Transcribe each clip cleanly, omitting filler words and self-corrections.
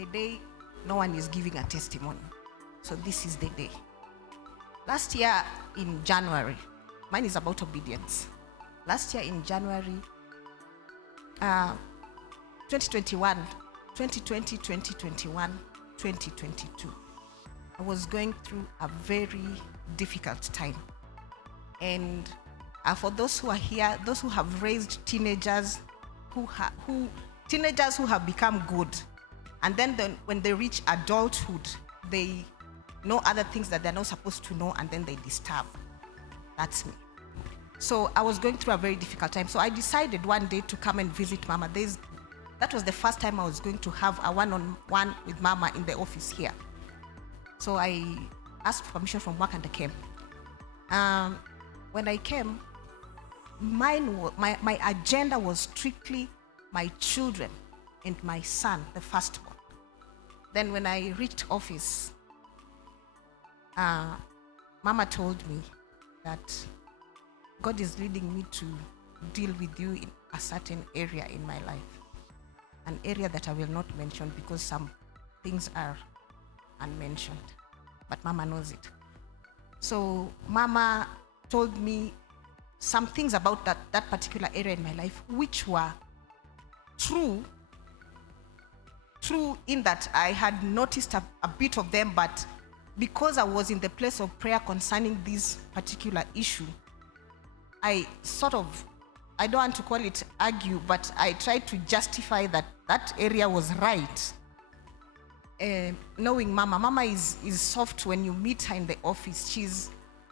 the day no one is giving a testimony. So this is the day. Last year in January, mine is about obedience. Last year in January, 2021, 2020, 2021, 2022, I was going through a very difficult time. And for those who are here, those who have raised teenagers, teenagers who have become good, and then when they reach adulthood, they know other things that they're not supposed to know, and then they disturb. That's me. So I was going through a very difficult time. So I decided one day to come and visit Mama. That was the first time I was going to have a one-on-one with Mama in the office here. So I asked permission from work and I came. When I came, my agenda was strictly my children and my son, the firstborn. Then when I reached office, Mama told me that God is leading me to deal with you in a certain area in my life. An area that I will not mention because some things are unmentioned. But Mama knows it. So Mama told me some things about that particular area in my life, which were true in that I had noticed a bit of them, but because I was in the place of prayer concerning this particular issue, I don't want to call it argue, but I tried to justify that area was right. Knowing Mama is soft when you meet her in the office.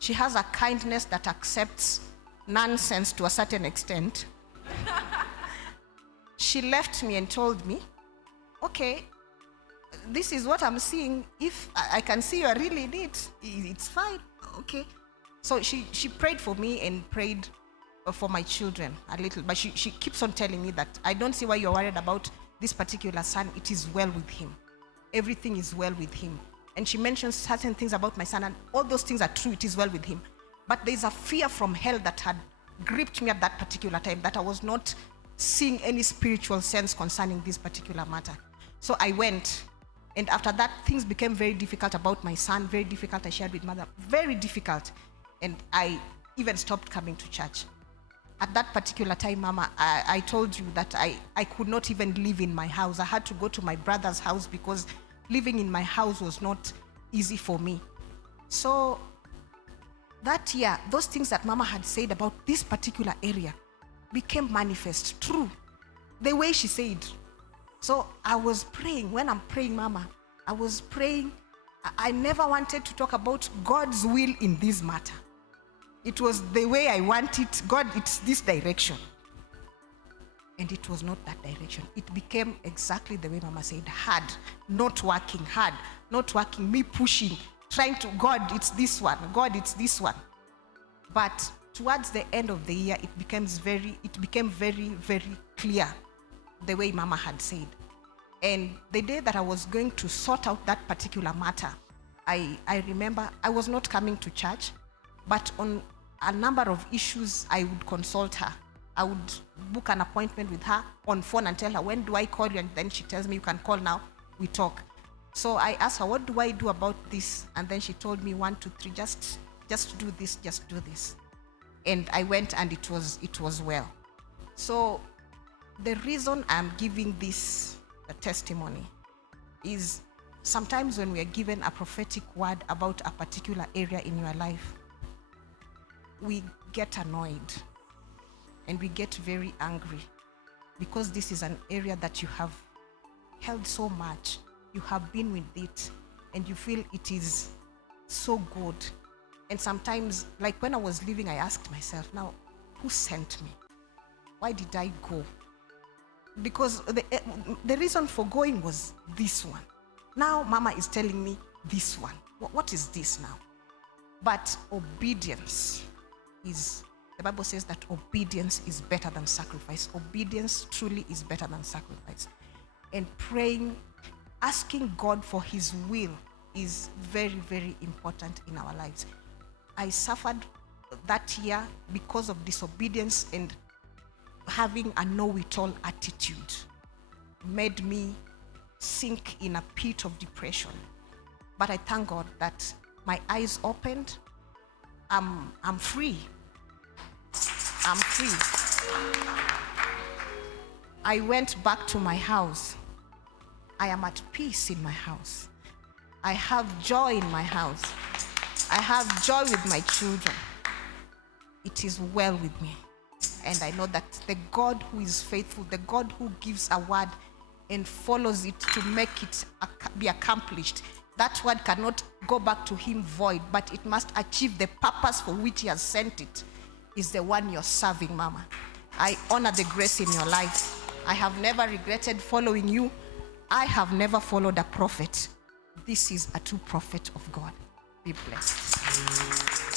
She has a kindness that accepts nonsense to a certain extent. She left me and told me, okay, this is what I'm seeing. If I can see you're really in it, it's fine. Okay. So she prayed for me and prayed for my children a little, but she keeps on telling me that I don't see why you're worried about this particular son. It is well with him. Everything is well with him. And she mentions certain things about my son, and all those things are true. It is well with him. But there's a fear from hell that had gripped me at that particular time, that I was not seeing any spiritual sense concerning this particular matter. So I went, and after that, things became very difficult about my son, very difficult. I shared with Mother, very difficult. And I even stopped coming to church. At that particular time, Mama, I told you that I could not even live in my house. I had to go to my brother's house because living in my house was not easy for me. So that year, those things that Mama had said about this particular area became manifest, true, the way she said. So I was praying. When I'm praying, Mama, I was praying. I never wanted to talk about God's will in this matter. It was the way I want it. God, it's this direction. And it was not that direction. It became exactly the way Mama said, hard, not working, me pushing, trying to, God, it's this one, God, it's this one. But towards the end of the year, it became very, very clear the way Mama had said. And the day that I was going to sort out that particular matter, I remember I was not coming to church, but on a number of issues, I would consult her. I would book an appointment with her on phone and tell her, when do I call you? And then she tells me, you can call now, we talk. So I asked her, what do I do about this? And then she told me 1, 2, 3, just do this, just do this. And I went, and it was well. So the reason I'm giving this a testimony is sometimes when we are given a prophetic word about a particular area in your life, we get annoyed and we get very angry because this is an area that you have held so much. You have been with it and you feel it is so good. And sometimes, like when I was leaving, I asked myself, now, who sent me? Why did I go? Because the reason for going was this one. Now Mama is telling me this one. What is this now? But obedience is, the Bible says that obedience is better than sacrifice. Obedience truly is better than sacrifice. And praying, asking God for His will is very, very important in our lives. I suffered that year because of disobedience, and having a know-it-all attitude made me sink in a pit of depression. But I thank God that my eyes opened. I'm free. I'm free. I went back to my house. I am at peace in my house. I have joy in my house. I have joy with my children. It is well with me. And I know that the God who is faithful, the God who gives a word and follows it to make it be accomplished, that word cannot go back to him void, but it must achieve the purpose for which he has sent it, is the one you're serving, Mama. I honor the grace in your life. I have never regretted following you. I have never followed a prophet. This is a true prophet of God. Be blessed.